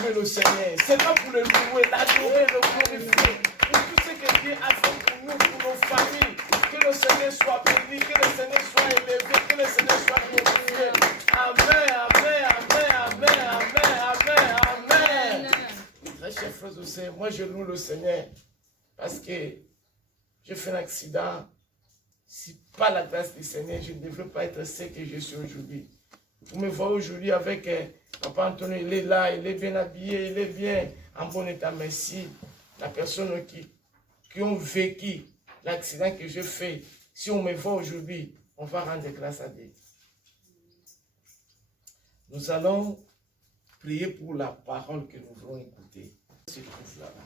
louer le Seigneur. C'est pas pour le louer, l'adorer, le glorifier. Pour tout ce que Dieu a fait pour nous, pour nos familles. Que le Seigneur soit béni, que le Seigneur soit élevé, que le Seigneur soit glorifié. Amen, amen, amen, amen, amen, amen, amen. Très chers frères et sœurs, moi je loue le Seigneur parce que j'ai fait un accident. Si pas la grâce du Seigneur, je ne devrais pas être ce que je suis aujourd'hui. Vous me voyez aujourd'hui avec Papa Antonio, il est là, il est bien habillé, il est bien en bon état. Merci. La personne qui ont vécu l'accident que j'ai fait, si on me voit aujourd'hui, on va rendre grâce à Dieu. Nous allons prier pour la parole que nous voulons écouter. Se trouve là-bas.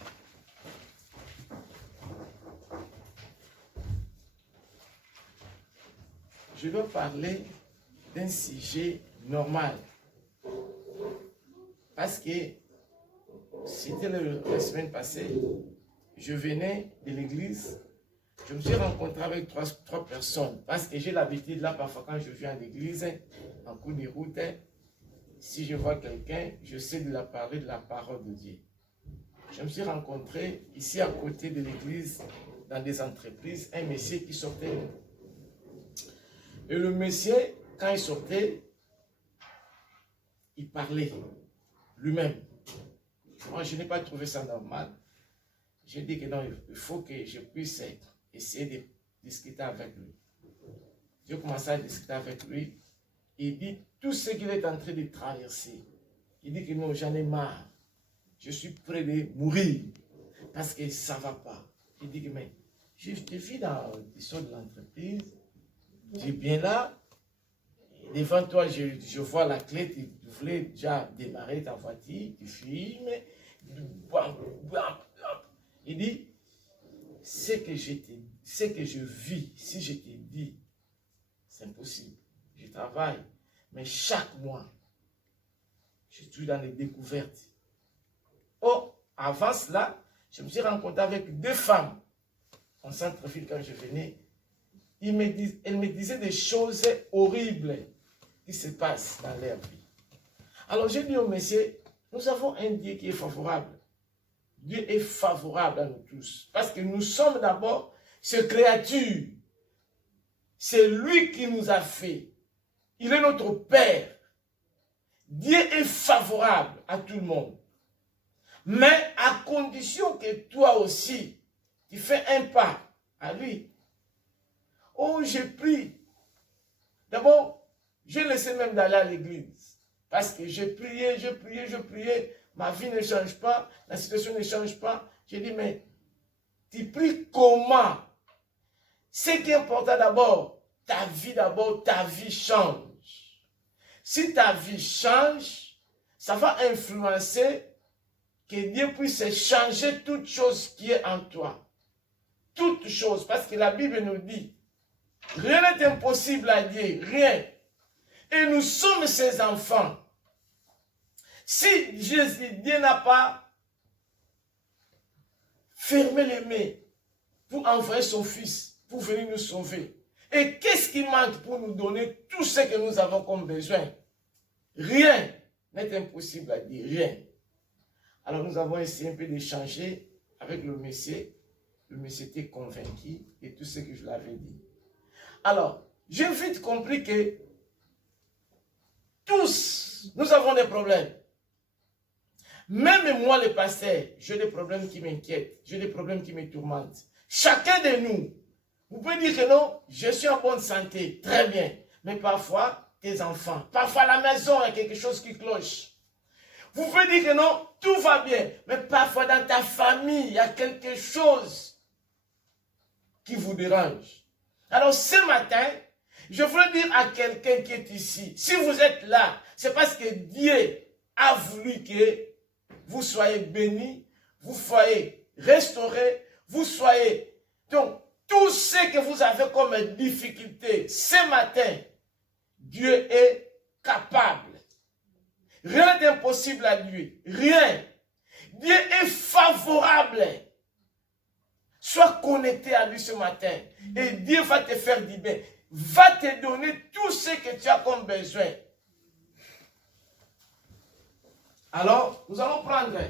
Je vais parler d'un sujet normal. Parce que c'était la semaine passée, je venais de l'église, je me suis rencontré avec trois personnes. Parce que j'ai l'habitude là, parfois quand je viens à l'église, en cours de route, si je vois quelqu'un, je sais de la parler de la parole de Dieu. Je me suis rencontré ici à côté de l'église, dans des entreprises, un monsieur qui sortait. Et le monsieur, quand il sortait, il parlait lui-même. Moi, je n'ai pas trouvé ça normal. J'ai dit que non, il faut que je puisse essayer de discuter avec lui. J'ai commencé à discuter avec lui. Il dit tout ce qu'il est en train de traverser. Il dit que non, j'en ai marre. Je suis prêt de mourir parce que ça ne va pas. Il dit que mais je te vis dans l'histoire de l'entreprise. Tu es bien là. Devant toi, je vois la clé. Tu voulais déjà démarrer ta voiture. Tu fumes. Il dit, ce que je vis, si je te dis, c'est impossible. Je travaille, mais chaque mois, je suis dans les découvertes. Oh, avant cela, je me suis rencontré avec deux femmes en centre-ville quand je venais. Elles me disaient des choses horribles qui se passent dans leur vie. Alors j'ai dit au monsieur, nous avons un Dieu qui est favorable. Dieu est favorable à nous tous. Parce que nous sommes d'abord ses créatures. C'est lui qui nous a fait. Il est notre Père. Dieu est favorable à tout le monde. Mais à condition que toi aussi, tu fais un pas à lui. Oh, j'ai pris. D'abord, j'ai laissé même d'aller à l'église. Parce que j'ai prié. Ma vie ne change pas, la situation ne change pas. J'ai dit, mais tu pries comment? Ce qui est important d'abord, ta vie change. Si ta vie change, ça va influencer que Dieu puisse changer toute chose qui est en toi. Toute chose, parce que la Bible nous dit, rien n'est impossible à Dieu, rien. Et nous sommes ses enfants. Si Dieu n'a pas fermé les mains pour envoyer son Fils, pour venir nous sauver, et qu'est-ce qui manque pour nous donner tout ce que nous avons comme besoin? Rien n'est impossible à Dieu, rien. Alors nous avons essayé un peu d'échanger avec le monsieur. Le monsieur était convaincu de tout ce que je l'avais dit. Alors, j'ai vite compris que tous, nous avons des problèmes. Même moi, le pasteur, j'ai des problèmes qui m'inquiètent. J'ai des problèmes qui me tourmentent. Chacun de nous, vous pouvez dire que non, je suis en bonne santé, très bien. Mais parfois, tes enfants, parfois à la maison, il y a quelque chose qui cloche. Vous pouvez dire que non, tout va bien. Mais parfois dans ta famille, il y a quelque chose qui vous dérange. Alors ce matin, je voulais dire à quelqu'un qui est ici, si vous êtes là, c'est parce que Dieu a voulu que vous soyez bénis, vous soyez restaurés, vous soyez... Donc, tout ce que vous avez comme difficulté, ce matin, Dieu est capable. Rien d'impossible à Dieu. Rien. Dieu est favorable. Sois connecté à lui ce matin. Et Dieu va te faire du bien. Va te donner tout ce que tu as comme besoin. Alors, nous allons prendre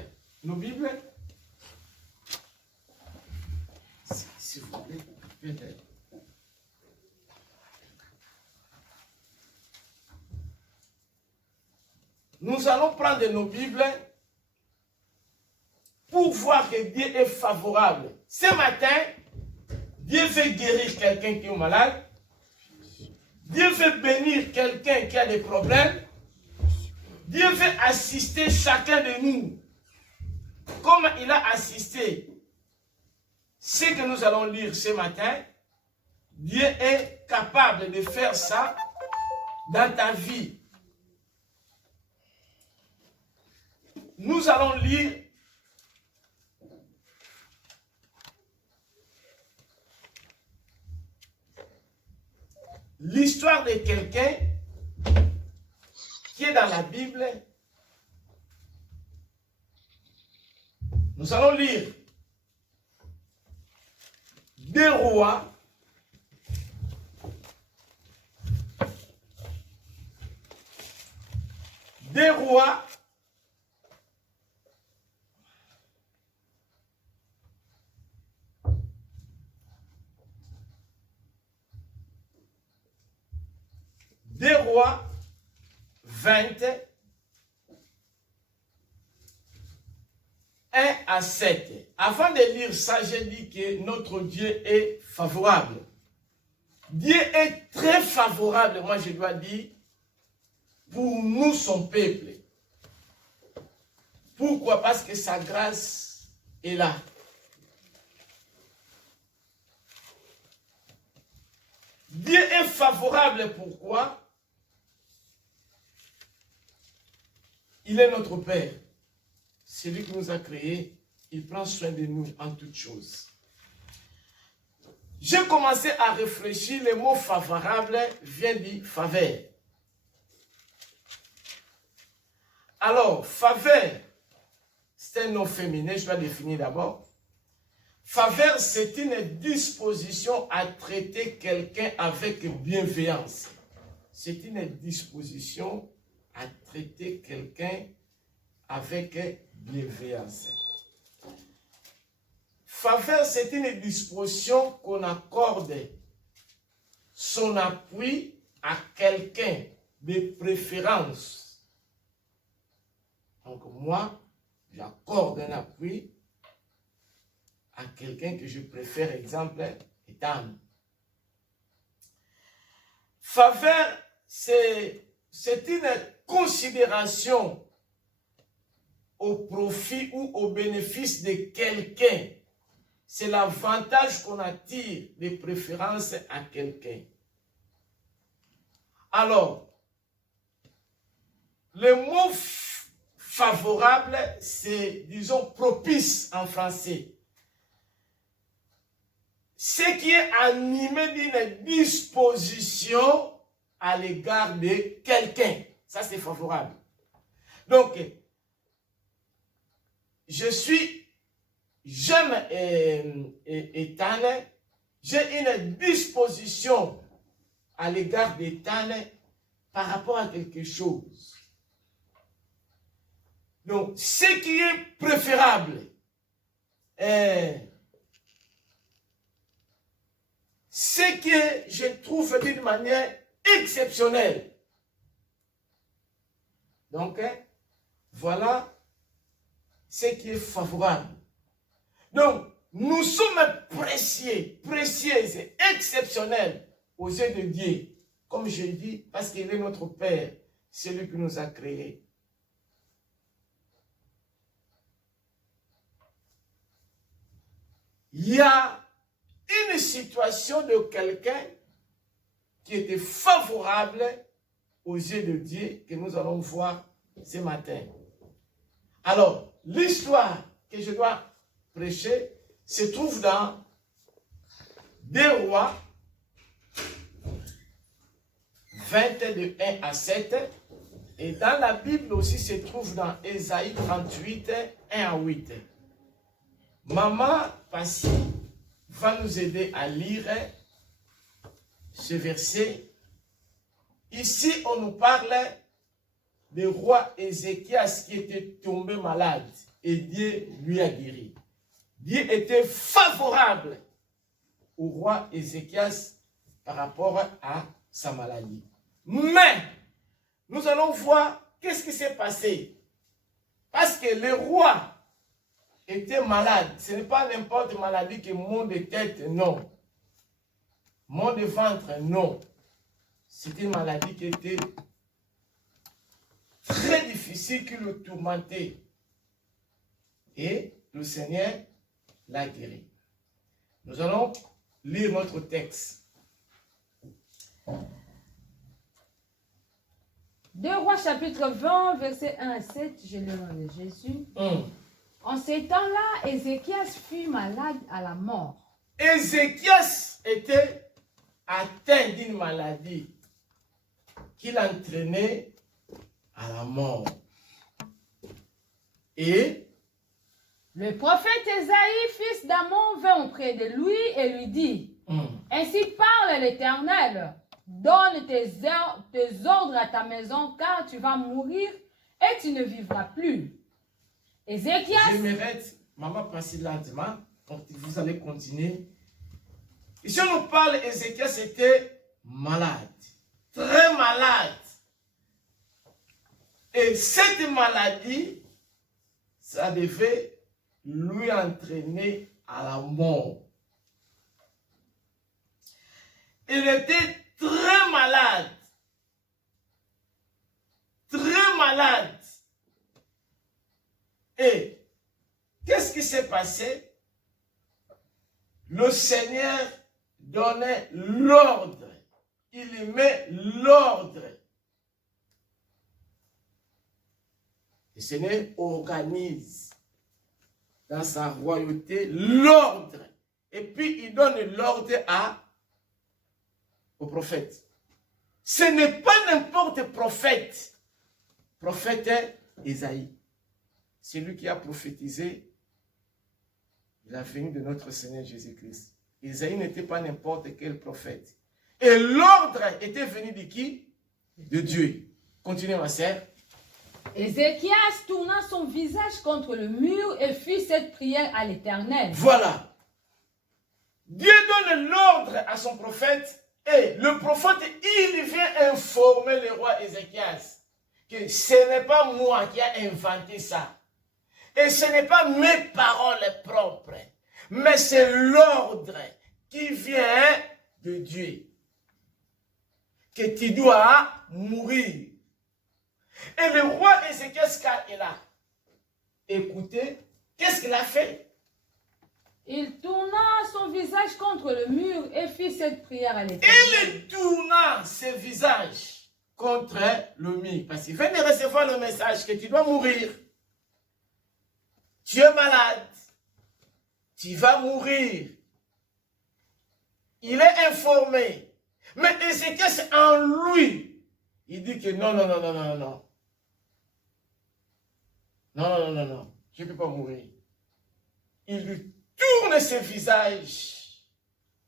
nos Bibles. S'il vous plaît, peut-être. Nous allons prendre nos Bibles pour voir que Dieu est favorable. Ce matin, Dieu veut guérir quelqu'un qui est malade. Dieu veut bénir quelqu'un qui a des problèmes. Dieu veut assister chacun de nous. Comme il a assisté ce que nous allons lire ce matin, Dieu est capable de faire ça dans ta vie. Nous allons lire l'histoire de quelqu'un qui est dans la Bible. Nous allons lire 2 Rois, Deux Rois 20, 1 à 7. Avant de lire ça, j'ai dit que notre Dieu est favorable. Dieu est très favorable, moi je dois dire, pour nous, son peuple. Pourquoi? Parce que sa grâce est là. Dieu est favorable, pourquoi? Il est notre Père. C'est lui qui nous a créés. Il prend soin de nous en toutes choses. J'ai commencé à réfléchir. Le mot favorable vient du faveur. Alors, faveur, c'est un nom féminin. Je vais définir d'abord. Faveur, c'est une disposition à traiter quelqu'un avec bienveillance. C'est une disposition à traiter quelqu'un avec bienveillance. Faveur, c'est une disposition qu'on accorde son appui à quelqu'un de préférence. Donc moi, j'accorde un appui à quelqu'un que je préfère, exemple, Ethan. Faveur, c'est une considération au profit ou au bénéfice de quelqu'un. C'est l'avantage qu'on attire de préférence à quelqu'un. Alors, le mot favorable, c'est, disons, propice en français. Ce qui est animé d'une disposition à l'égard de quelqu'un. Ça, c'est favorable. Donc, j'aime Ethan, j'ai une disposition à l'égard d'Ethan par rapport à quelque chose. Donc, ce qui est préférable, ce que je trouve d'une manière exceptionnelle. Donc, voilà ce qui est favorable. Donc, nous sommes précieux et exceptionnels aux yeux de Dieu. Comme je dis, parce qu'il est notre Père, c'est lui qui nous a créés. Il y a une situation de quelqu'un qui était favorable aux yeux de Dieu que nous allons voir ce matin. Alors, l'histoire que je dois prêcher se trouve dans 2 Rois 20 de 1 à 7 et dans la Bible aussi se trouve dans Ésaïe 38, 1 à 8. Maman Passy va nous aider à lire ce verset. Ici, on nous parle le roi Ézéchias qui était tombé malade et Dieu lui a guéri. Dieu était favorable au roi Ézéchias par rapport à sa maladie. Mais, nous allons voir qu'est-ce qui s'est passé. Parce que le roi était malade. Ce n'est pas n'importe maladie que maux de tête, non. Maux de ventre, non. C'était une maladie qui était très difficile, qui le tourmentait. Et le Seigneur l'a guéri. Nous allons lire notre texte. 2 Rois chapitre 20, versets 1 à 7, je le nom de Jésus. En ces temps-là, Ézéchias fut malade à la mort. Ézéchias était atteint d'une maladie qui l'entraînait à la mort. Et le prophète Ésaïe, fils d'Amon, vint auprès de lui et lui dit, ainsi parle l'Éternel, donne tes ordres à ta maison, car tu vas mourir et tu ne vivras plus. Ézéchias... Je m'arrête, maman, passez lentement, vous allez continuer. Ici, on nous parle, Ézéchias était malade, très malade. Et cette maladie, ça devait lui entraîner à la mort. Il était très malade. Très malade. Et qu'est-ce qui s'est passé? Le Seigneur donnait l'ordre. Il met l'ordre. Le Seigneur organise dans sa royauté l'ordre. Et puis il donne l'ordre au prophète. Ce n'est pas n'importe prophète. Prophète Ésaïe. C'est lui qui a prophétisé la venue de notre Seigneur Jésus-Christ. Ésaïe n'était pas n'importe quel prophète. Et l'ordre était venu de qui? De Dieu. Continuez ma sœur. Ézéchias tourna son visage contre le mur et fit cette prière à l'Éternel. Voilà. Dieu donne l'ordre à son prophète et le prophète, il vient informer le roi Ézéchias que ce n'est pas moi qui ai inventé ça. Et ce n'est pas mes paroles propres, mais c'est l'ordre qui vient de Dieu. Que tu dois mourir. Et le roi Ézéchias, quand il a écouté, qu'est-ce qu'il a fait? Il tourna son visage contre le mur et fit cette prière à l'Éternel. Il tourna son visage contre le mur. Parce qu'il vient de recevoir le message que tu dois mourir. Tu es malade. Tu vas mourir. Il est informé. Mais Ézéchias en lui, il dit que non, non, non, non, non, non. Non, non, non, non, je ne peux pas mourir. Il lui tourne ses visages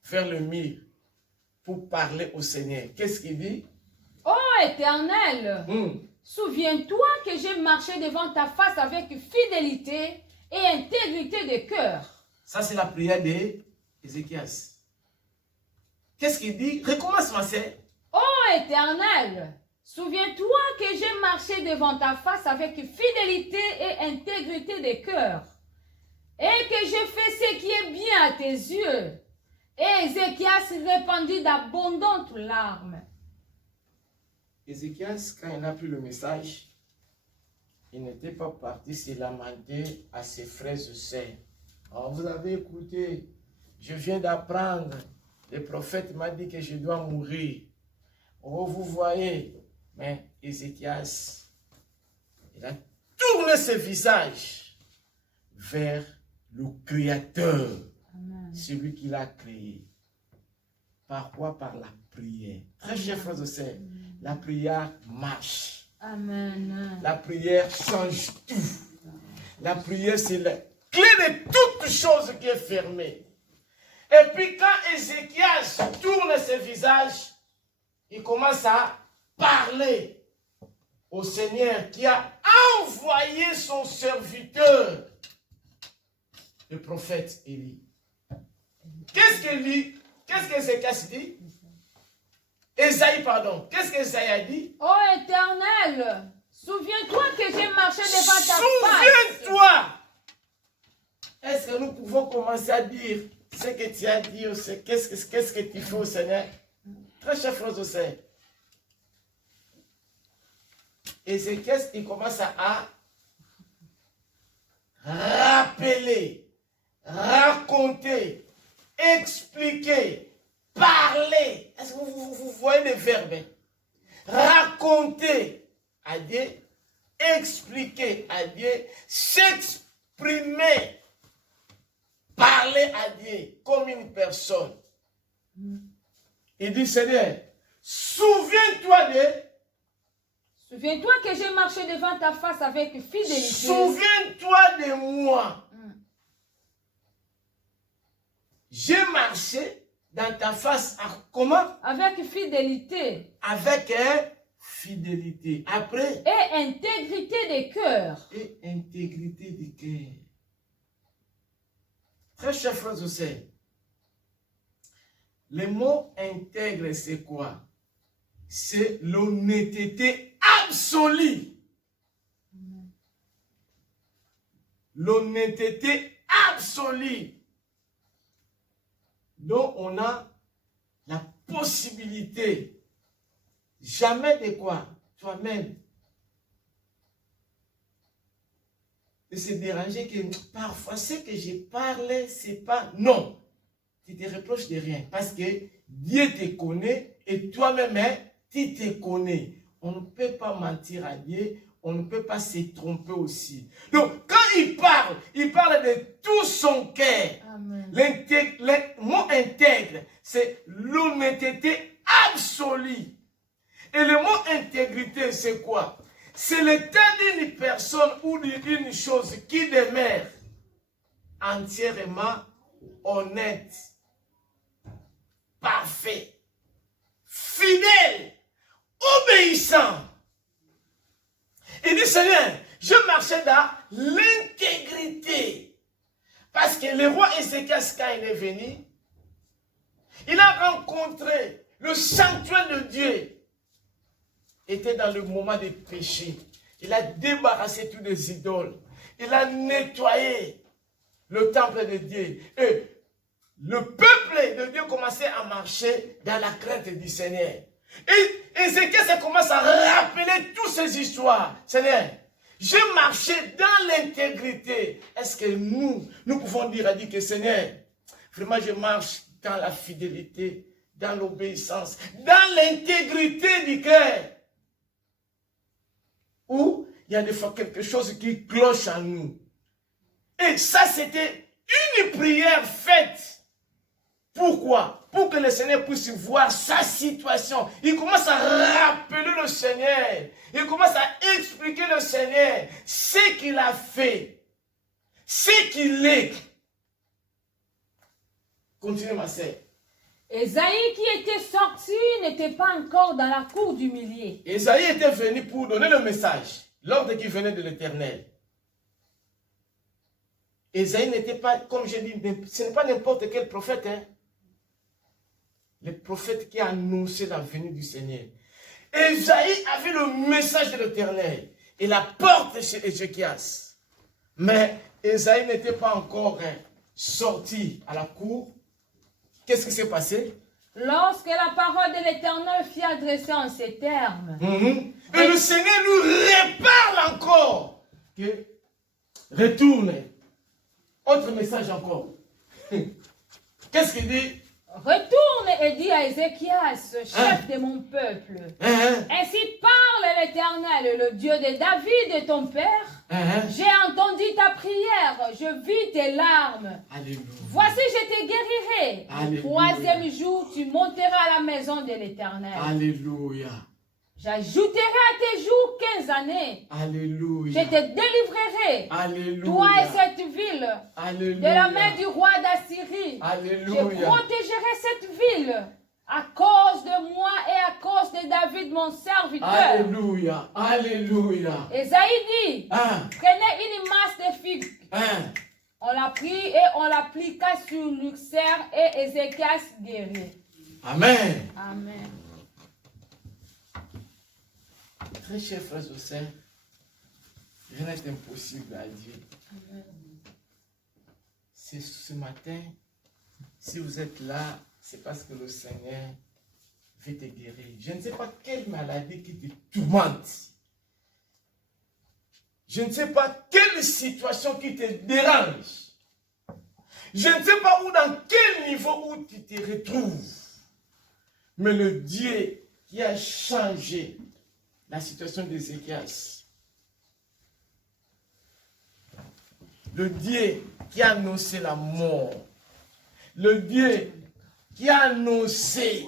vers le mur pour parler au Seigneur. Qu'est-ce qu'il dit? Ô Éternel, souviens-toi que j'ai marché devant ta face avec fidélité et intégrité de cœur. Ça, c'est la prière d'Ézéchias. Qu'est-ce qu'il dit? Recommence, ma sœur. Ô Éternel, souviens-toi que j'ai marché devant ta face avec fidélité et intégrité de cœur, et que j'ai fait ce qui est bien à tes yeux. Et Ézéchias répandit d'abondantes larmes. Ézéchias, quand il a pris le message, il n'était pas parti se lamenter à ses frères et sœurs. Oh, vous avez écouté, je viens d'apprendre, le prophète m'a dit que je dois mourir. Oh, vous voyez, mais Ézéchias, il a tourné ses visages vers le Créateur, celui qui l'a créé. Par quoi? Par la prière. Très chers frères et sœurs, la prière marche. Amen. La prière change tout. La prière, c'est la clé de toute chose qui est fermée. Et puis quand Ézéchias tourne ses visages, il commence à parler. au Seigneur qui a envoyé son serviteur, le prophète Élie. Qu'est-ce que Ézéchias dit? Esaïe, pardon. Qu'est-ce qu'Esaïe a dit? Ô Éternel, souviens-toi que j'ai marché devant ta face. Souviens-toi! Est-ce que nous pouvons commencer à dire ce que tu as dit, qu'est-ce que tu fais au Seigneur? Très chers frères au Seigneur. Ézéchias, il commence à rappeler, raconter, expliquer, parler. Est-ce que vous voyez les verbes? Raconter à Dieu, expliquer à Dieu, s'exprimer, parler à Dieu comme une personne. Il dit, Seigneur, souviens-toi de... Souviens-toi que j'ai marché devant ta face avec fidélité. Souviens-toi de moi. J'ai marché dans ta face. Comment? Avec fidélité. Avec fidélité. Après? Et intégrité de cœur. Et intégrité de cœur. Très chers frères et sœurs, le mot intègre, c'est quoi? C'est l'honnêteté absolue. L'honnêteté absolue. Donc, on a la possibilité, jamais de quoi? Toi-même, de se déranger que parfois, ce que j'ai parlé, c'est pas... Non, tu te reproches de rien parce que Dieu te connaît et toi-même, tu te connais. On ne peut pas mentir à Dieu, on ne peut pas se tromper aussi. Donc, quand il parle de tout son cœur. Le mot intègre, c'est l'honnêteté absolue. Et le mot intégrité, c'est quoi? C'est l'état d'une personne ou d'une chose qui demeure entièrement honnête, parfait, fidèle, obéissant. Il dit, Seigneur, je marchais dans l'intégrité. Parce que le roi Ézéchias, quand il est venu, il a rencontré le sanctuaire de Dieu. Était dans le moment des péchés. Il a débarrassé tous les idoles. Il a nettoyé le temple de Dieu. Et le peuple de Dieu commençait à marcher dans la crainte du Seigneur. Et Ézéchias commence à rappeler toutes ces histoires. Seigneur, j'ai marché dans l'intégrité. Est-ce que nous pouvons dire à Dieu que Seigneur, vraiment je marche dans la fidélité, dans l'obéissance, dans l'intégrité du cœur. Ou il y a des fois quelque chose qui cloche en nous. Et ça, c'était une prière faite. Pourquoi? Pour que le Seigneur puisse voir sa situation. Il commence à rappeler le Seigneur. Il commence à expliquer le Seigneur ce qu'il a fait, ce qu'il est. Continuez, ma sœur. Ésaïe qui était sorti n'était pas encore dans la cour du millier. Ésaïe était venu pour donner le message, l'ordre qui venait de l'Éternel. Ésaïe n'était pas, comme je dis, ce n'est pas n'importe quel prophète. Hein? Le prophète qui a annoncé la venue du Seigneur. Ésaïe avait le message de l'Éternel. Il la porte chez Ézéchias. Mais Ésaïe n'était pas encore sorti à la cour. Qu'est-ce qui s'est passé? Lorsque la parole de l'Éternel fut adressée en ces termes. Et le Seigneur lui reparle encore. Que retourne. Autre message encore. Qu'est-ce qu'il dit? Retourne et dis à Ézéchias, chef de mon peuple. Ainsi parle l'Éternel, le Dieu de David, ton père. J'ai entendu ta prière, je vis tes larmes. Alléluia. Voici, je te guérirai. Alléluia. Le troisième jour, tu monteras à la maison de l'Éternel. Alléluia. J'ajouterai à tes jours 15 années. Alléluia. Je te délivrerai. Alléluia. Toi et cette ville. Alléluia. De la main du roi d'Assyrie. Alléluia. Je protégerai cette ville. à cause de moi et à cause de David, mon serviteur. Alléluia. Alléluia. Esaïe dit, Hein? prenez une masse de figues. Hein? On l'a pris et on l'appliqua sur Luxer et Ézéchias guérit. Amen. Amen. Très chers frères et sœurs, rien n'est impossible à Dieu. Amen. C'est ce matin, si vous êtes là, c'est parce que le Seigneur veut te guérir. Je ne sais pas quelle maladie qui te tourmente. Je ne sais pas quelle situation qui te dérange. Je ne sais pas où, dans quel niveau où tu te retrouves. Mais le Dieu qui a changé la situation d'Ézéchias, le Dieu qui a annoncé la mort, le Dieu qui a annoncé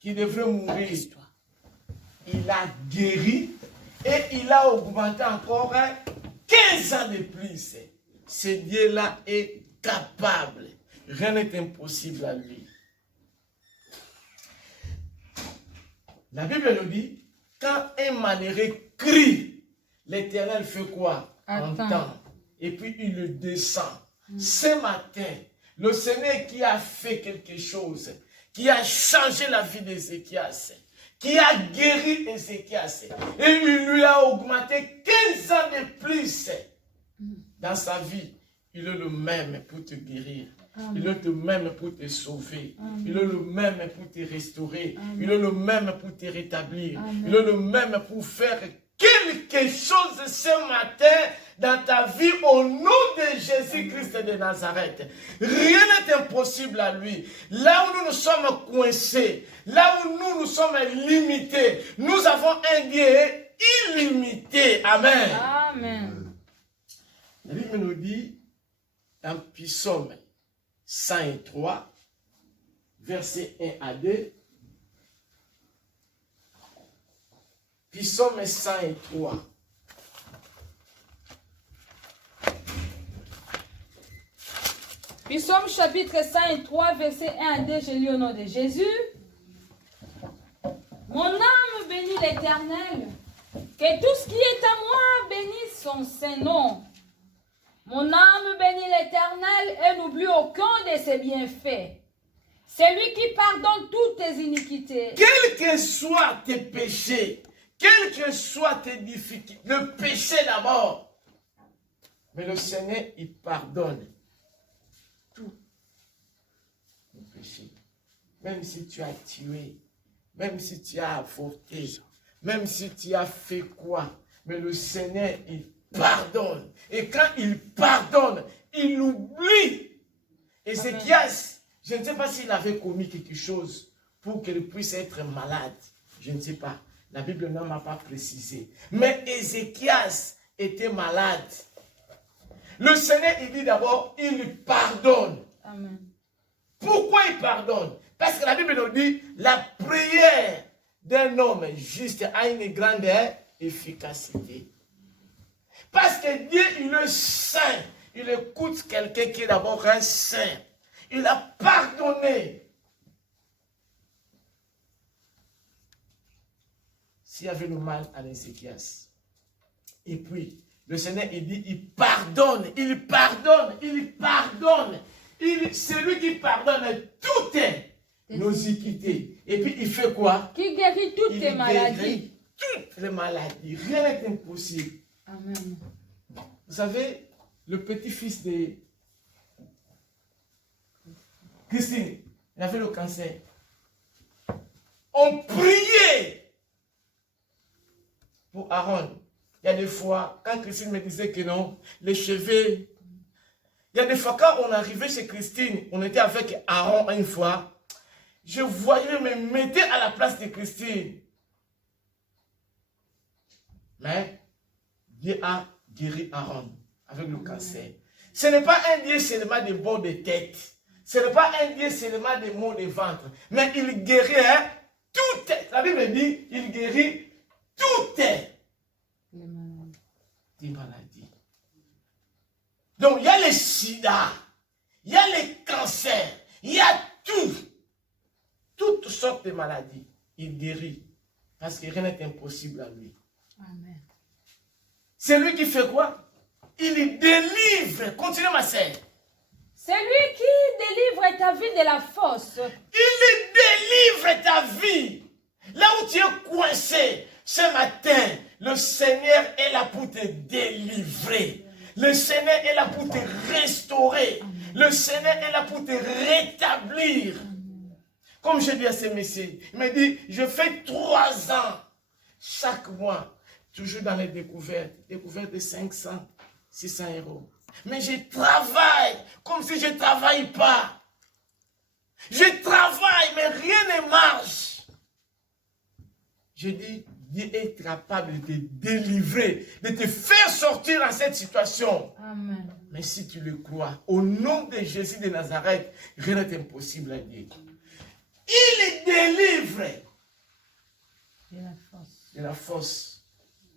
qu'il devrait mourir, il a guéri et il a augmenté encore 15 ans de plus. Ce Dieu-là est capable. Rien n'est impossible à lui. La Bible nous dit, quand un malheureux crie, l'Éternel fait quoi? Entend. Et puis il le descend. Ce matin, le Seigneur qui a fait quelque chose, qui a changé la vie d'Ézéchias, qui a guéri Ézéchias, et il lui a augmenté 15 ans de plus dans sa vie. Il est le même pour te guérir. Amen. Il est le même pour te sauver. Amen. Il est le même pour te restaurer. Amen. Il est le même pour te rétablir. Amen. Il est le même pour faire quelque chose ce matin dans ta vie au nom de Jésus-Christ de Nazareth. Rien n'est impossible à lui. Là où nous sommes coincés, là où nous sommes limités, nous avons un Dieu illimité. Amen. Amen. La Bible nous dit dans Psaume 103, versets 1 à 2, Psaume 103. Psaume chapitre 103, verset 1 à 2, je lis au nom de Jésus. Mon âme bénit l'Éternel, que tout ce qui est à moi bénisse son Saint-Nom. Mon âme bénit l'Éternel et n'oublie aucun de ses bienfaits. C'est lui qui pardonne toutes tes iniquités. Quels que soient tes péchés, quelles que soient tes difficultés, le péché d'abord. Mais le Seigneur, il pardonne tout le péché. Même si tu as tué, même si tu as avorté, même si tu as fait quoi. Mais le Seigneur, il pardonne. Et quand il pardonne, il oublie. Ézéchias, je ne sais pas s'il avait commis quelque chose pour qu'il puisse être malade. Je ne sais pas. La Bible ne m'a pas précisé. Mais Ézéchias était malade. Le Seigneur, il dit d'abord, il pardonne. Amen. Pourquoi il pardonne? Parce que la Bible nous dit, la prière d'un homme juste a une grande efficacité. Parce que Dieu, il est saint. Il écoute quelqu'un qui est d'abord un saint. Il a pardonné. S'il y avait le mal à Ézéchias. Et puis, le Seigneur, il dit, il pardonne, il pardonne, il pardonne. C'est lui qui pardonne toutes nos iniquités. Et puis, il fait quoi? Qui guérit toutes tes maladies. Toutes les maladies. Rien n'est impossible. Amen. Vous savez, le petit-fils de Christine, il avait le cancer. On priait pour Aaron. Il y a des fois, quand Christine me disait que non, les cheveux. Il y a des fois, quand on arrivait chez Christine, on était avec Aaron une fois, je voyais me mettre à la place de Christine. Mais Dieu a guéri Aaron avec le cancer. Ce n'est pas un Dieu seulement des maux de tête. Ce n'est pas un Dieu seulement des maux de ventre. Mais il guérit toutes. La Bible dit, il guérit toutes les maladies. Donc, il y a les sida, il y a les cancers, il y a tout. Toutes sortes de maladie, il guérit. Parce que rien n'est impossible à lui. Amen. C'est lui qui fait quoi? Il délivre. Continue ma sœur. C'est lui qui délivre ta vie de la fosse. Il délivre ta vie. Là où tu es coincé, ce matin, le Seigneur est là pour te délivrer. Le Seigneur est là pour te restaurer. Le Seigneur est là pour te rétablir. Comme je dis à ce messieurs, il m'a dit, je fais 3 ans, chaque mois, toujours dans les découvertes de 500, 600 €. Mais je travaille comme si je ne travaille pas. Je travaille, mais rien ne marche. Je dis, Dieu est capable de te délivrer, de te faire sortir dans cette situation. Amen. Mais si tu le crois, au nom de Jésus de Nazareth, rien n'est impossible à Dieu. Il délivre de la fosse.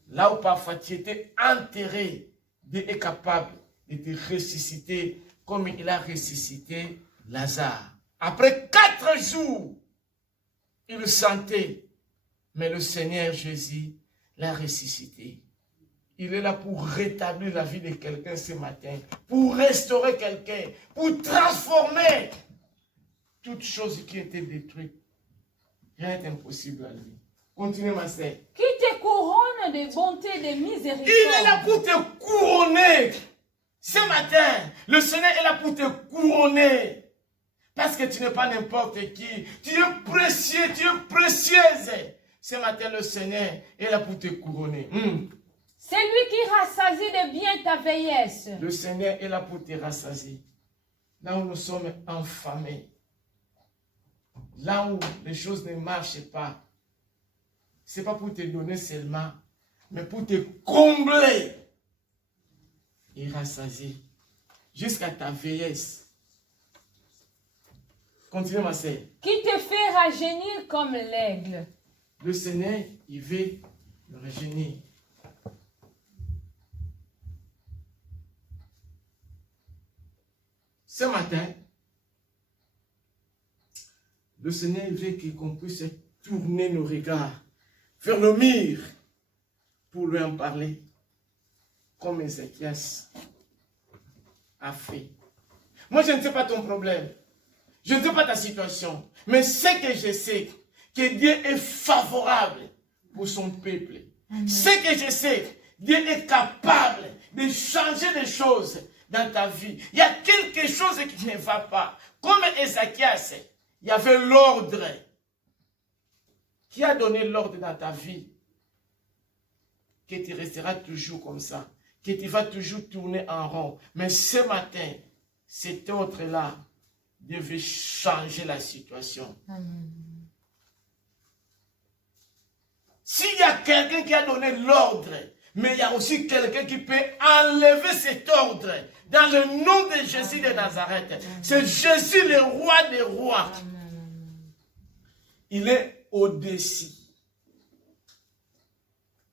Là où parfois tu étais enterré, Dieu est capable de te ressusciter comme il a ressuscité Lazare. Après 4 jours, il le sentait, mais le Seigneur Jésus l'a ressuscité. Il est là pour rétablir la vie de quelqu'un ce matin, pour restaurer quelqu'un, pour transformer toute chose qui était détruite. Rien n'est impossible à lui. Continuez ma sœur. Qui te couronne de bonté et de miséricorde. Il est là pour te couronner. Ce matin, le Seigneur est là pour te couronner. Parce que tu n'es pas n'importe qui. Tu es précieux, tu es précieuse. Ce matin, le Seigneur est là pour te couronner. C'est lui qui rassasie de bien ta vieillesse. Le Seigneur est là pour te rassasier. Là où nous sommes enfamés. Là où les choses ne marchent pas. Ce n'est pas pour te donner seulement, mais pour te combler et rassasier jusqu'à ta vieillesse. Continue ma sœur. Qui te fait rajeunir comme l'aigle. Le Seigneur, il veut le rajeunir. Ce matin, le Seigneur veut qu'on puisse tourner nos regards vers le mur pour lui en parler, comme Ézéchias a fait. Moi, je ne sais pas ton problème, je ne sais pas ta situation, mais ce que je sais, que Dieu est favorable pour son peuple. Ce que je sais, Dieu est capable de changer des choses dans ta vie. Il y a quelque chose qui ne va pas. Comme Ézéchias, il y avait l'ordre. Qui a donné l'ordre dans ta vie? Que tu resteras toujours comme ça. Que tu vas toujours tourner en rond. Mais ce matin, cet ordre-là devait changer la situation. S'il y a quelqu'un qui a donné l'ordre, mais il y a aussi quelqu'un qui peut enlever cet ordre dans le nom de Jésus de Nazareth. C'est Jésus le roi des rois. Il est au-dessus.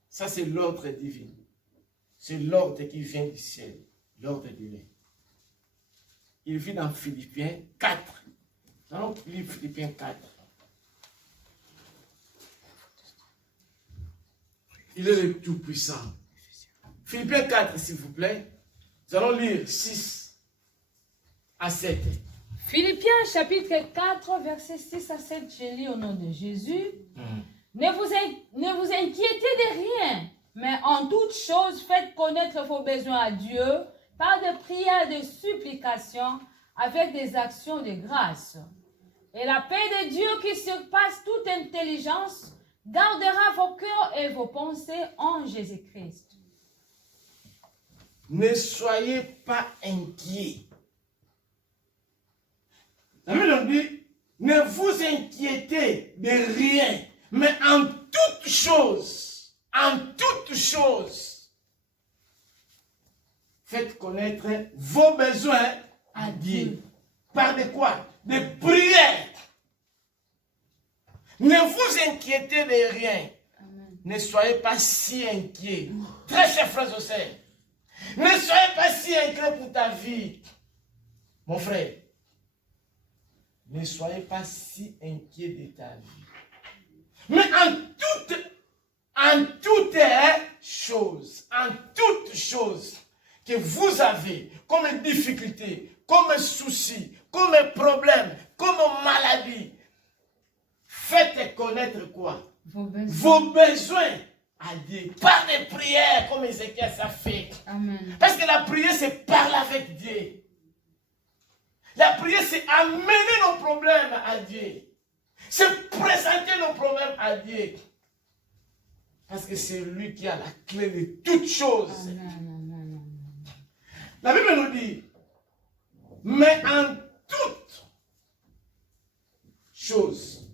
Ça, c'est l'ordre divin. C'est l'ordre qui vient du ciel. L'ordre divin. Il vit dans Philippiens 4. Allons lire Philippiens 4. Il est le Tout-Puissant. Philippiens 4, s'il vous plaît. Nous allons lire 6 à 7. Philippiens chapitre 4, versets 6 à 7, je lis au nom de Jésus. Ne vous inquiétez de rien, mais en toute chose, faites connaître vos besoins à Dieu par des prières de supplication avec des actions de grâce. Et la paix de Dieu qui surpasse toute intelligence gardera vos cœurs et vos pensées en Jésus-Christ. Ne soyez pas inquiets. La Bible dit, ne vous inquiétez de rien, mais en toute chose, faites connaître vos besoins à Dieu. Par de quoi? Des prières. Ne vous inquiétez de rien. Amen. Ne soyez pas si inquiets. Très chers frères et sœurs, ne soyez pas si inquiets pour ta vie. Mon frère, ne soyez pas si inquiet de ta vie. en toute chose que vous avez comme difficulté, comme souci, comme problème, comme maladie, faites connaître quoi? Vos besoins à Dieu. Par des prières, comme Ézéchiel ça fait. Amen. Parce que la prière, c'est parler avec Dieu. La prière, c'est amener nos problèmes à Dieu. C'est présenter nos problèmes à Dieu. Parce que c'est lui qui a la clé de toutes choses. Amen. La Bible nous dit, mais en toutes choses,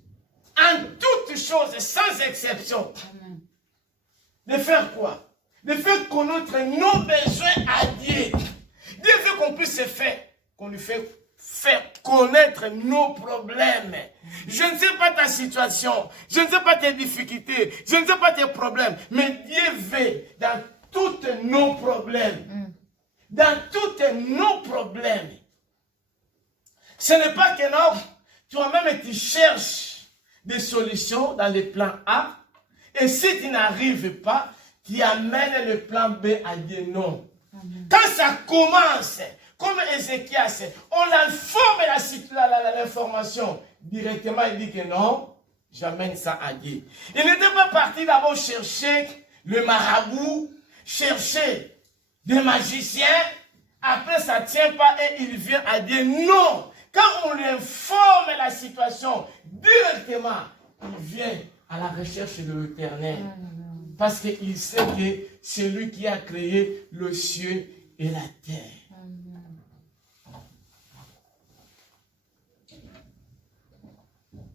sans exception, Amen. de faire quoi? De faire connaître nos besoins à Dieu. Dieu veut qu'on puisse qu'on lui fait faire connaître nos problèmes. Je ne sais pas ta situation, je ne sais pas tes difficultés, je ne sais pas tes problèmes, mais Dieu veut dans tous nos problèmes, ce n'est pas que non, toi-même tu cherches des solutions dans le plan A, et si tu n'arrives pas, tu amènes le plan B à Dieu, non. Amen. Quand ça commence, comme Ézéchiel, on informe l'information directement, il dit que non, j'amène ça à Dieu. Il n'était pas parti d'abord chercher le marabout, chercher des magiciens, après ça ne tient pas et il vient à Dieu. Non, quand on lui informe la situation directement, il vient à la recherche de l'Éternel. Parce qu'il sait que c'est lui qui a créé le ciel et la terre.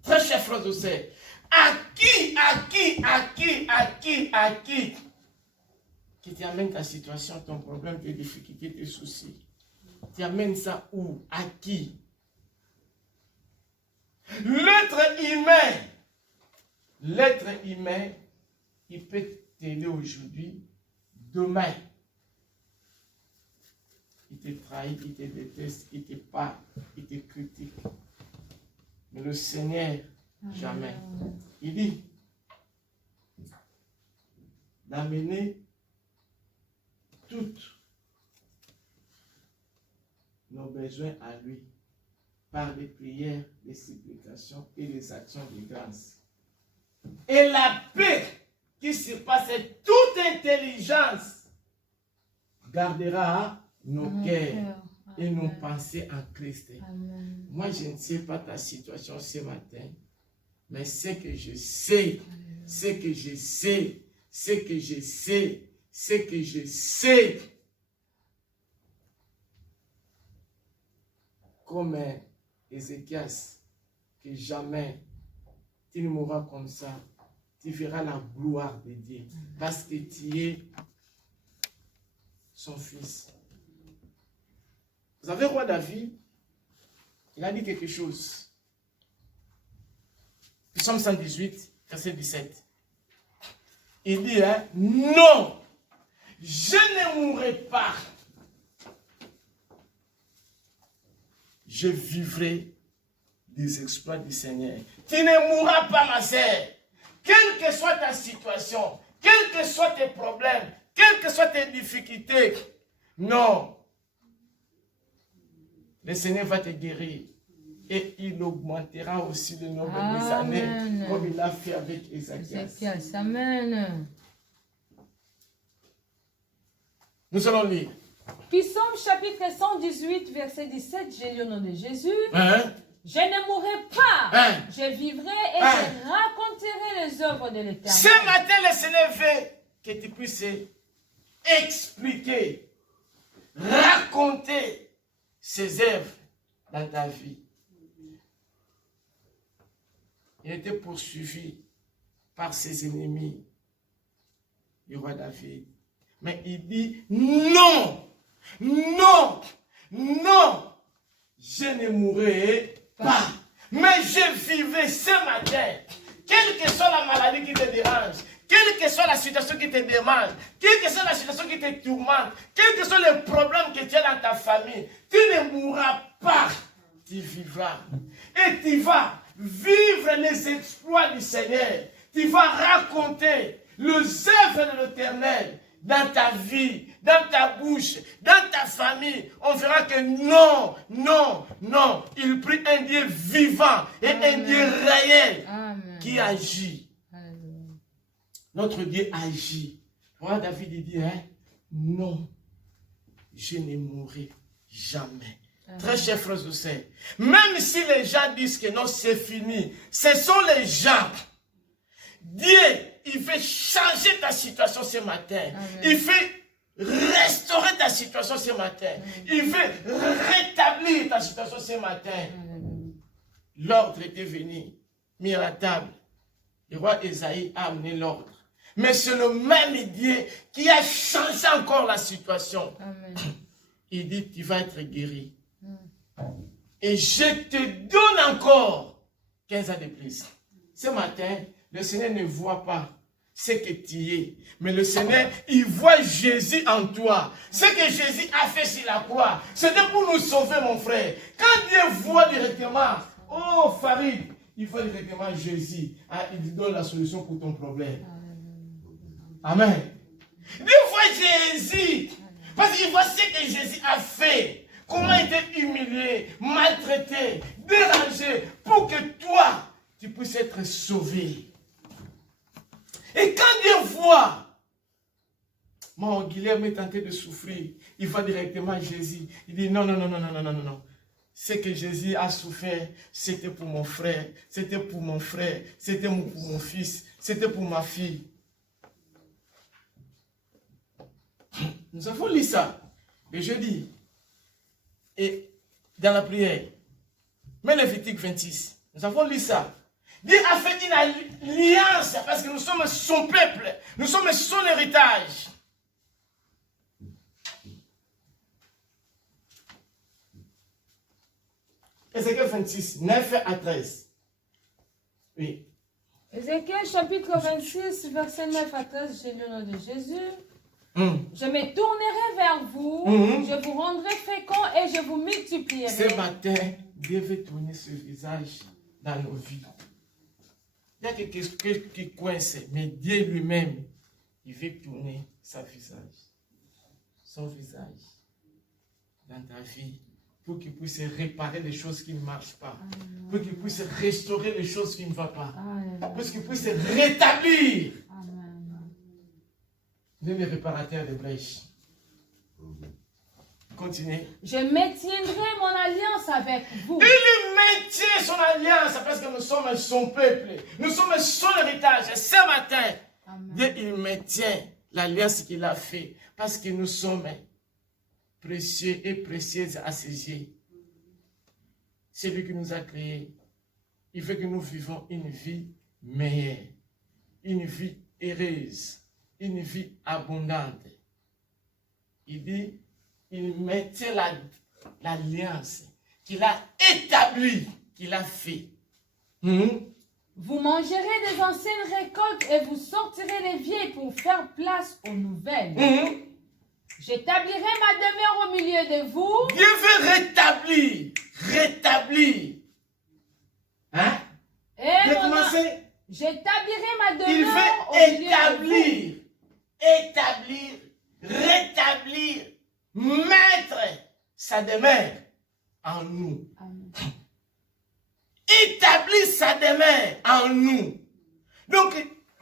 Très chers frères et sœurs, à qui qui t'amène ta situation, ton problème, tes difficultés, tes soucis. Tu amènes ça où? À qui? L'être humain, il peut t'aider aujourd'hui, demain. Il te trahit, il te déteste, il te parle, il te critique. Mais le Seigneur, jamais. Il dit d'amener toutes nos besoins à lui par des prières, des supplications et des actions de grâce. Et la paix qui surpasse toute intelligence gardera nos cœurs et nos pensées en Christ. Amen. Moi, je ne sais pas ta situation ce matin, mais ce que je sais, comme Ézéchiel, que jamais tu ne mourras comme ça. Tu verras la gloire de Dieu parce que tu es son fils. Vous savez, roi David, il a dit quelque chose. Psaume 118, verset 17. Il dit, non, je ne mourrai pas. Je vivrai des exploits du Seigneur. Tu ne mourras pas, ma sœur. Quelle que soit ta situation, quels que soient tes problèmes, quelles que soient tes difficultés, non. Le Seigneur va te guérir et il augmentera aussi le nombre des années comme il a fait avec Ézéchiel. Amen. Nous allons lire. Psaume chapitre 118, verset 17, j'ai lu au nom de Jésus. Je ne mourrai pas, je vivrai et je raconterai les œuvres de l'Éternel. Ce matin, le Seigneur veut que tu puisses expliquer, raconter ses œuvres dans ta vie. Il était poursuivi par ses ennemis, le roi David. Mais il dit, non, non, non, je ne mourrai pas. Mais je vivrai ce matin. Quelle que soit la maladie qui te dérange, quelle que soit la situation qui te dérange, quelle que soit la situation qui te tourmente, quel que soit le problème que tu as dans ta famille, tu ne mourras pas. Tu vivras. Et tu vas vivre les exploits du Seigneur. tu vas raconter les œuvres de l'Éternel dans ta vie, dans ta bouche, dans ta famille. On verra que non, non, non. Il prie un Dieu vivant et un Dieu réel qui agit. Notre Dieu agit. Voilà, David il dit, hein, non, je ne mourrai jamais. Très chers frères et sœurs, même si les gens disent que non, c'est fini, ce sont les gens. Dieu, il veut changer ta situation ce matin. Amen. Il veut restaurer ta situation ce matin. Amen. Il veut rétablir ta situation ce matin. L'ordre était venu, mis à la table. Le roi Esaïe a amené l'ordre. Mais c'est le même Dieu qui a changé encore la situation. Amen. Il dit, tu vas être guéri. Et je te donne encore 15 ans de plus. Ce matin, le Seigneur ne voit pas ce que tu es. Mais le Seigneur, il voit Jésus en toi. Ce que Jésus a fait sur la croix, c'était pour nous sauver, mon frère. Quand Dieu voit directement, oh Farid, il voit directement Jésus. Ah, il donne la solution pour ton problème. Amen. Dieu voit Jésus. Parce qu'il voit ce que Jésus a fait. Comment il était humilié, maltraité, dérangé, pour que toi, tu puisses être sauvé. Et quand Dieu voit, mon Guilherme est tenté de souffrir, il voit directement Jésus. Il dit non, non, non, non, non, non, non, non. Ce que Jésus a souffert, c'était pour mon frère, c'était pour mon frère, c'était pour mon fils, c'était pour ma fille. Nous avons lu ça le jeudi. Et dans la prière, mais Lévitique 26, nous avons lu ça. Dieu a fait une alliance parce que nous sommes son peuple, nous sommes son héritage. Ézéchiel 26, 9 à 13. Oui. Ézéchiel chapitre 26, verset 9 à 13, j'ai lu au nom de Jésus. Je me tournerai vers vous, je vous rendrai fécond et je vous multiplierai. Ce matin, Dieu veut tourner ce visage dans nos vies. Il y a quelque chose qui coince, mais Dieu lui-même, il veut tourner son visage dans ta vie, pour qu'il puisse réparer les choses qui ne marchent pas, pour qu'il puisse restaurer les choses qui ne vont pas, pour qu'il puisse rétablir. Il est le réparateur des brèches. Continuez. Je maintiendrai mon alliance avec vous. Il maintient son alliance parce que nous sommes son peuple. Nous sommes son héritage. Ce matin, Dieu, il maintient l'alliance qu'il a faite parce que nous sommes précieux et précieuses à ses yeux. C'est lui qui nous a créés. Il veut que nous vivons une vie meilleure, une vie heureuse, une vie abondante. Il dit, il mettait l'alliance qu'il a établie, qu'il a fait. Vous mangerez des anciennes récoltes et vous sortirez les vieilles pour faire place aux nouvelles. J'établirai ma demeure au milieu de vous. Dieu veut rétablir. Hein? Et commencer. J'établirai ma demeure Il veut établir, rétablir, mettre sa demeure en nous. Amen. Établir sa demeure en nous. Donc,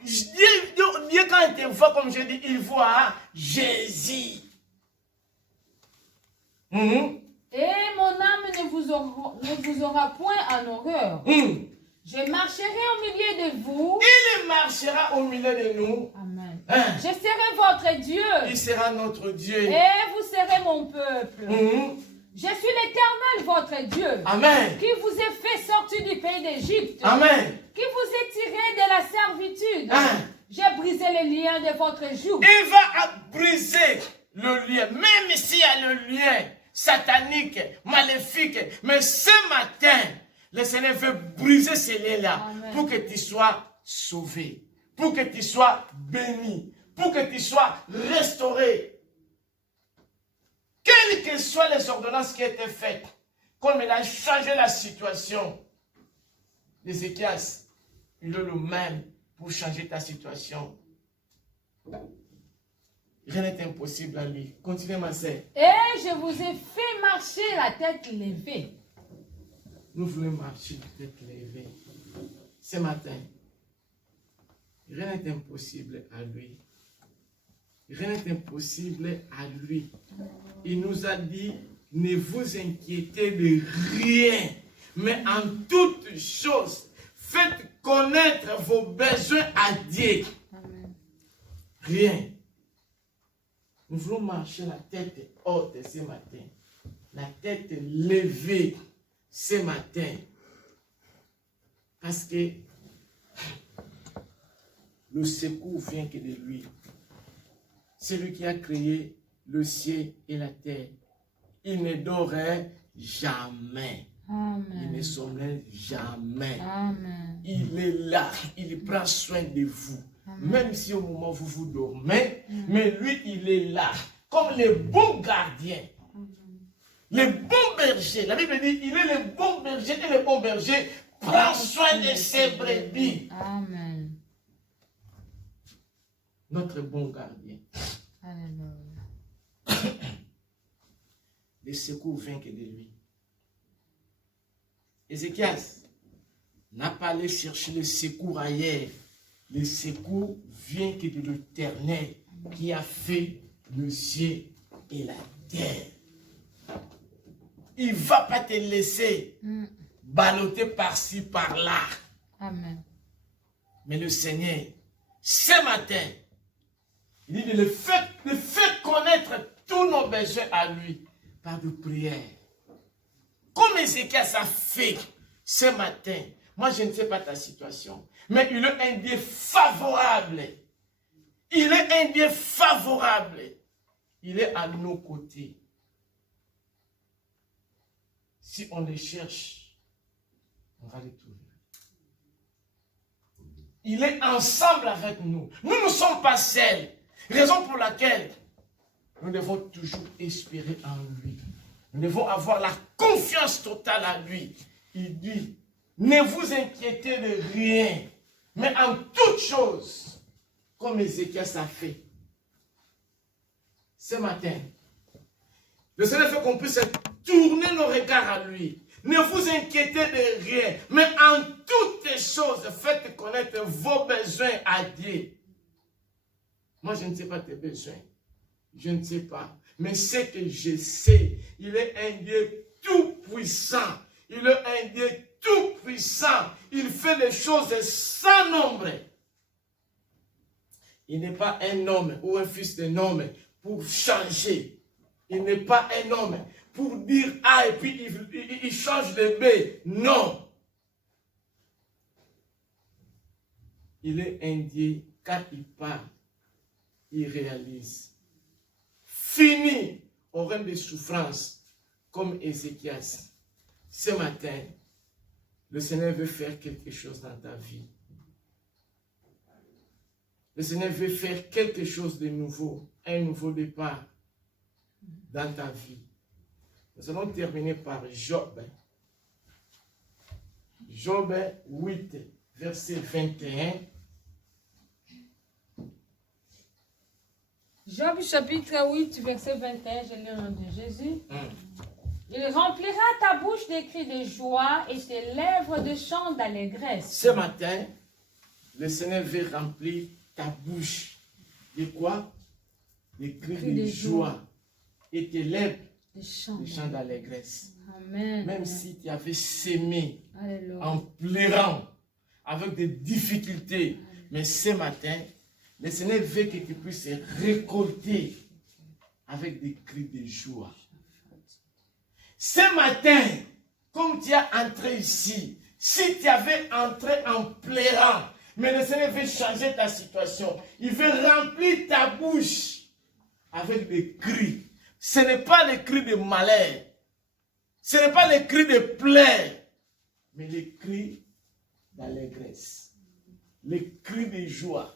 Dieu quand il te voit, comme je dis, il voit Jésus. Et mon âme ne vous aura point en horreur. Je marcherai au milieu de vous. Il marchera au milieu de nous. Amen. Hein? Je serai votre Dieu. Il sera notre Dieu. Et vous serez mon peuple. Je suis l'Éternel, votre Dieu. Amen. Qui vous ai fait sortir du pays d'Égypte. Amen. Qui vous ai tiré de la servitude. Hein? J'ai brisé les liens de votre joug. Il va briser le lien, même s'il y a le lien satanique, maléfique. Mais ce matin, le Seigneur veut briser ces liens-là pour que tu sois sauvé, pour que tu sois béni, pour que tu sois restauré. Quelles que soient les ordonnances qui étaient faites, comme il a changé la situation d'Ézéchias, il est le même pour changer ta situation. Rien n'est impossible à lui. Continuez, ma sœur. Et je vous ai fait marcher la tête levée. Nous voulons marcher la tête levée. Ce matin, rien n'est impossible à lui. Rien n'est impossible à lui. Il nous a dit, ne vous inquiétez de rien, mais en toutes choses, faites connaître vos besoins à Dieu. Amen. Rien. Nous voulons marcher la tête haute ce matin. La tête levée ce matin. Parce que le secours vient que de lui. C'est lui qui a créé le ciel et la terre. Il ne dorait jamais. Amen. Il ne sommeille jamais. Amen. Il est là. Il prend soin de vous. Même si au moment où vous dormez, mais lui, il est là. Comme le bon gardien. Le bon berger. La Bible dit, il est le bon berger et le bon berger prend soin de ses brebis. Amen. Notre bon gardien. Alléluia. Le secours vient que de lui. Ézéchias n'a pas allé chercher le secours ailleurs. Le secours vient que de l'Éternel qui a fait le ciel et la terre. Il ne va pas te laisser balloter par-ci, par-là. Amen. Mais le Seigneur, ce matin, il dit de le faire connaître tous nos besoins à lui par de prières. Comme Ézéchias a fait ce matin, moi je ne sais pas ta situation, mais il est un Dieu favorable. Il est un Dieu favorable. Il est à nos côtés. Si on le cherche, on va le trouver. Il est ensemble avec nous. Nous ne sommes pas seuls. Raison pour laquelle nous devons toujours espérer en lui. Nous devons avoir la confiance totale à lui. Il dit, ne vous inquiétez de rien, mais en toutes choses, comme Ézéchias a fait. Ce matin, le Seigneur fait qu'on puisse tourner nos regards à lui. Ne vous inquiétez de rien, mais en toutes choses, faites connaître vos besoins à Dieu. Moi, je ne sais pas tes besoins. Je ne sais pas. Mais ce que je sais, il est un Dieu tout-puissant. Il est un Dieu tout-puissant. Il fait des choses sans nombre. Il n'est pas un homme ou un fils d'un homme pour changer. Il n'est pas un homme pour dire A et puis il change de B. Non. Il est un Dieu, quand il parle, il réalise. Fini au règne de souffrance, comme Ézéchias. Ce matin, le Seigneur veut faire quelque chose dans ta vie. Le Seigneur veut faire quelque chose de nouveau, un nouveau départ dans ta vie. Nous allons terminer par Job. Job 8, verset 21. Job chapitre 8, verset 21, je lis au nom de Jésus. Il remplira ta bouche de cris de joie et tes lèvres de chants d'allégresse. Ce matin, le Seigneur veut remplir ta bouche de quoi? Des cris de joie et tes lèvres de chants d'allégresse. Amen. Même si tu avais sémé Alléluia. en pleurant, avec des difficultés, mais ce matin, le Seigneur veut que tu puisses récolter avec des cris de joie. Ce matin, comme tu as entré ici, si tu avais entré en pleurant, mais le Seigneur veut changer ta situation, il veut remplir ta bouche avec des cris. Ce n'est pas les cris de malheur, ce n'est pas les cris de pleurs, mais les cris d'allégresse, les cris de joie.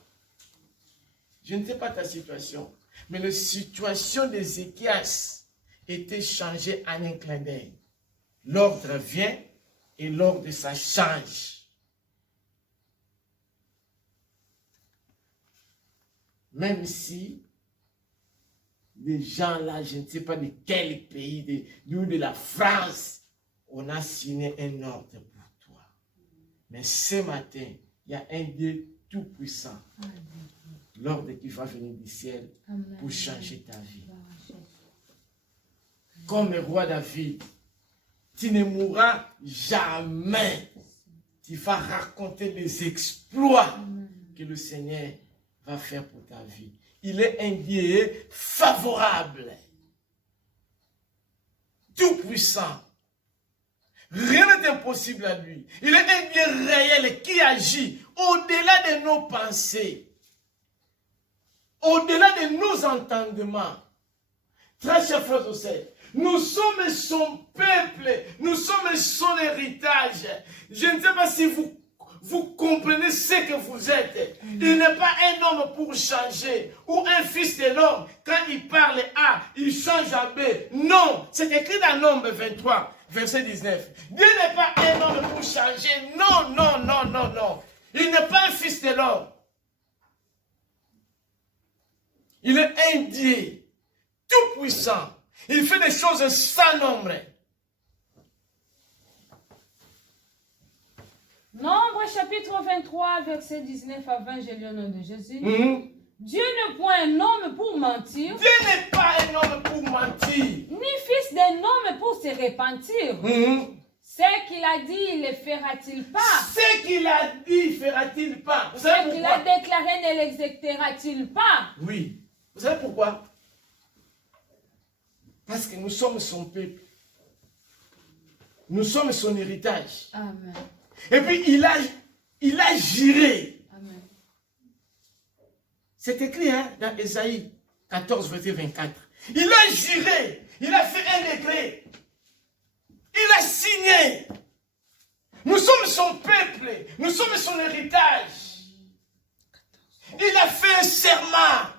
Je ne sais pas ta situation, mais la situation d'Ézéchias était changée en un clin d'œil. L'ordre vient et l'ordre ça change. Même si les gens là, je ne sais pas de quel pays, nous de la France, on a signé un ordre pour toi. Mais ce matin, il y a un Dieu tout-puissant, l'ordre qui va venir du ciel pour changer ta vie. Comme le roi David, tu ne mourras jamais. Tu vas raconter les exploits que le Seigneur va faire pour ta vie. Il est un Dieu favorable, tout puissant. Rien n'est impossible à lui. Il est un Dieu réel qui agit au-delà de nos pensées, au-delà de nos entendements. Très chers frères et sœurs, nous sommes son peuple, nous sommes son héritage. Je ne sais pas si vous comprenez ce que vous êtes. Il n'est pas un homme pour changer, ou un fils de l'homme, quand il parle A, il change à B. Non, c'est écrit dans Nombre 23, verset 19. Dieu n'est pas un homme pour changer. Non, non, non, non, non. Il n'est pas un fils de l'homme. Il est un Dieu tout puissant. Il fait des choses sans nombre. Nombre chapitre 23, verset 19 à 20, j'ai lu au nom de Jésus. Dieu n'est point un homme pour mentir. Dieu n'est pas un homme pour mentir. Ni fils d'un homme pour se repentir. Ce qu'il a dit, le fera-t-il pas? Ce qu'il a dit, fera-t-il pas? Vous Ce savez qu'il pourquoi? a déclaré, ne l'exécutera-t-il pas? Oui. Vous savez pourquoi? Parce que nous sommes son peuple. Nous sommes son héritage. Amen. Et puis il a juré. Amen. C'est écrit dans Ésaïe 14, verset 24. Il a juré. Il a fait un décret. Il a signé. Nous sommes son peuple. Nous sommes son héritage. Il a fait un serment.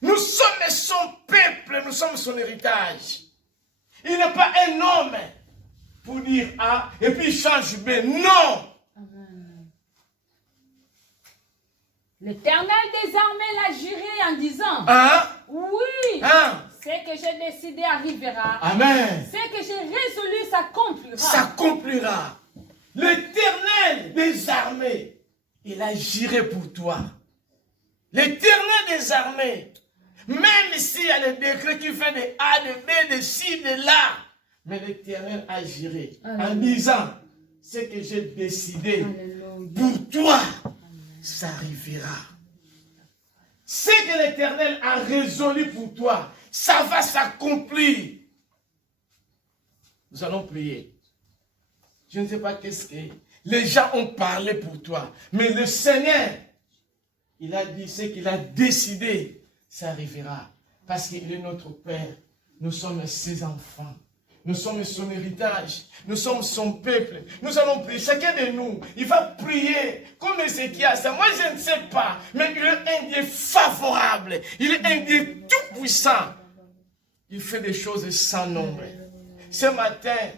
Nous sommes son peuple. Nous sommes son héritage. Il n'est pas un homme pour dire A et puis il change B. Non. Amen. L'Éternel des armées l'a juré en disant, oui, ce que j'ai décidé arrivera. Amen. Ce que j'ai résolu s'accomplira. S'accomplira. L'Éternel des armées, il a juré pour toi. L'Éternel des armées, même s'il y a le décret qui fait de A, de B, de C, de là, mais l'Éternel a juré en disant, ce que j'ai décidé pour toi, ça arrivera. Ce que l'Éternel a résolu pour toi, ça va s'accomplir. Nous allons prier. Je ne sais pas qu'est-ce que les gens ont parlé pour toi, mais le Seigneur, il a dit ce qu'il a décidé, ça arrivera. Parce qu'il est notre Père. Nous sommes ses enfants. Nous sommes son héritage. Nous sommes son peuple. Nous allons prier. Chacun de nous, il va prier comme Ézéchias. Moi, je ne sais pas. Mais il est un Dieu favorable. Il est un Dieu tout puissant. Il fait des choses sans nombre. Ce matin,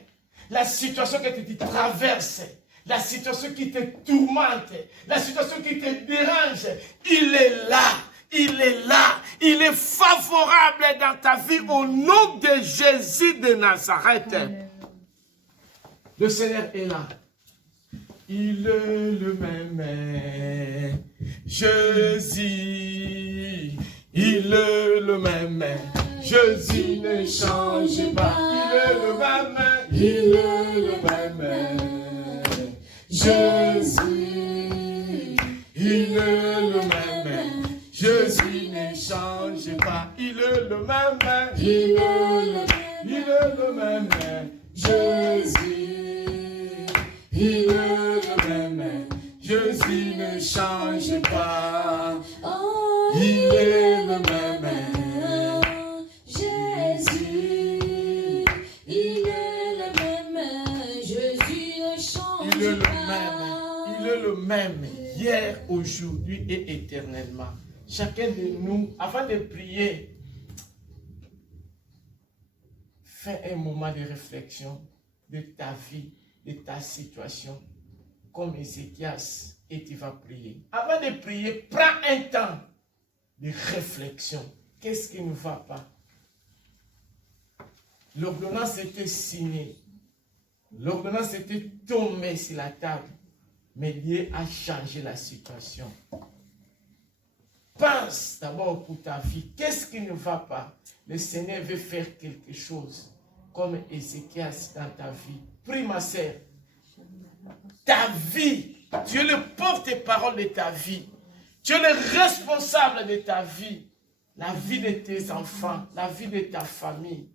la situation que tu traverses, la situation qui te tourmente, la situation qui te dérange, il est là. Il est là, il est favorable dans ta vie au nom de Jésus de Nazareth. Le Seigneur est là. Il est le même Jésus. Il est le même Jésus ne change pas. Il est le même. Il est le même Jésus. Il est le même. Jésus ne change pas, il est le même, il est le même, Jésus, il est le même, Jésus ne change pas, il est le même, Jésus, il est le même, Jésus ne change pas, il est le même, hier, aujourd'hui et éternellement. Chacun de nous, avant de prier, fais un moment de réflexion de ta vie, de ta situation, comme Ézéchias et tu vas prier. Avant de prier, prends un temps de réflexion. Qu'est-ce qui ne va pas? L'ordonnance était signée. L'ordonnance était tombée sur la table. Mais Dieu a changé la situation. Pense d'abord pour ta vie. Qu'est-ce qui ne va pas? Le Seigneur veut faire quelque chose. Comme Ézéchias dans ta vie. Prie ma sœur. Ta vie. Tu es le porte-parole de ta vie. Tu es le responsable de ta vie. La vie de tes enfants. La vie de ta famille.